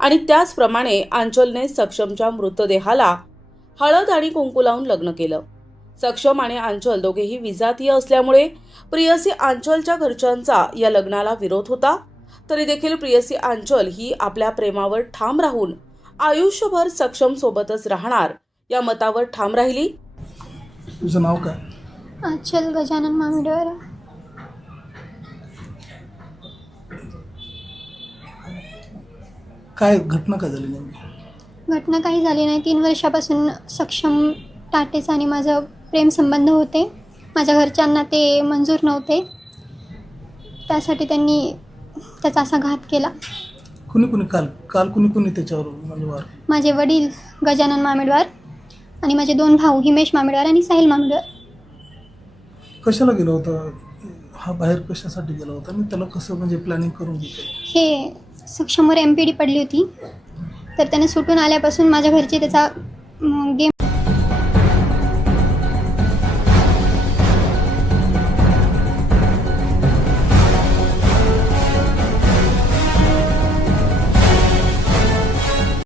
आणि त्याचप्रमाणे आंचलने सक्षमच्या मृतदेहाला हळद आणि कुंकू लावून लग्न केलं. सक्षम आणि आंचल दोघेही विजातीय असल्यामुळे प्रियसी आंचलच्या घरच्यांचा या लग्नाला विरोध होता. तरी देखील प्रियसी आंचल ही आपल्या प्रेमावर ठाम राहून आयुष्यभर सक्षम सोबतच राहणार या मतावर ठाम राहिली. तुझं नाव काय? आचल गजानन मामिडवार काय घटना काय झाली नेमकी? घटना काही झाली नाही. तीन वर्षापासून सक्षम टाटेचा आणि माझं प्रेमसंबंध होते. माझ्या घरच्यांना ते मंजूर नव्हते. त्यासाठी त्यांनी त्याचा असा घात केला. कुणी कुणी काल काल कुणी कुणी त्याच्यावर म्हणजे वार माझे वडील गजानन मामिडवार आणि माझे दोन भाऊ हिमेश मामिडवार आणि साहिल मामिडवार. कशाला गेला होता? हा बाहेर कशासाठी गेला होता? आणि त्याला कसं म्हणजे प्लॅनिंग करून घेतलं? हे सक्षमवर एम पी डी पडली होती. तर त्याने सुटून आल्यापासून माझ्या घरचे त्याचा गेम